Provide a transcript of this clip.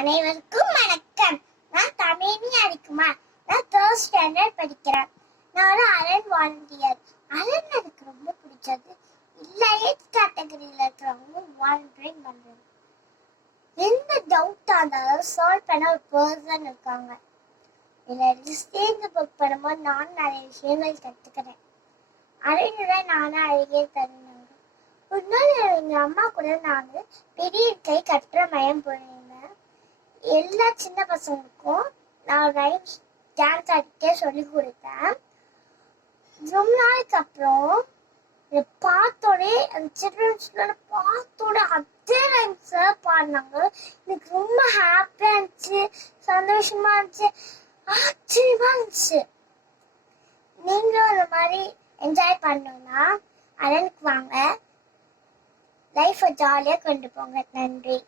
அனைவருக்கும் வணக்கம். நான் தமிழி அரிக்குமார் நான் தேர்ட் ஸ்டாண்டர்ட் படிக்கிறேன். நான் அலன் அரண் வாலண்டியர் அரண் எனக்கு ரொம்ப பிடிச்சது. இல்ல ஏஜ் கேட்டகரியில இருக்கிறவங்க வாலண்டியரிங் பண்ணுறது எந்த டவுட் இருந்தாலும் சால்வ் பண்ண ஒரு பர்சன் இருக்காங்க. இதில் சேர்ந்து புக் பண்ணும்போது நான் நிறைய விஷயங்கள் கற்றுக்கிறேன் அழகுடன் நானும் அழகே தருணங்க ஒரு நாள் எங்க அம்மா கூட நான் பெரிய கை கற்ற மயம் போனேன் எல்லா சின்ன பசங்களுக்கும் நான் ரைம்ஸ் டான்ஸ் ஆடிட்டே சொல்லி கொடுத்தேன். ரொம்ப நாளைக்கு அப்புறம் இதை பார்த்தோடே அந்த சில்ட்ரன்ஸ்ல பார்த்தோட அதே ரைம்ஸை பாடினாங்க. எனக்கு ரொம்ப ஹாப்பியாக இருந்துச்சு சந்தோஷமா இருந்துச்சு ஆச்சரியமா இருந்துச்சு. நீங்களும் இந்த மாதிரி என்ஜாய் பண்ணணும்னா அரனுக்கு வாங்க. லைஃப்பை ஜாலியாக கொண்டு போங்க. நன்றி.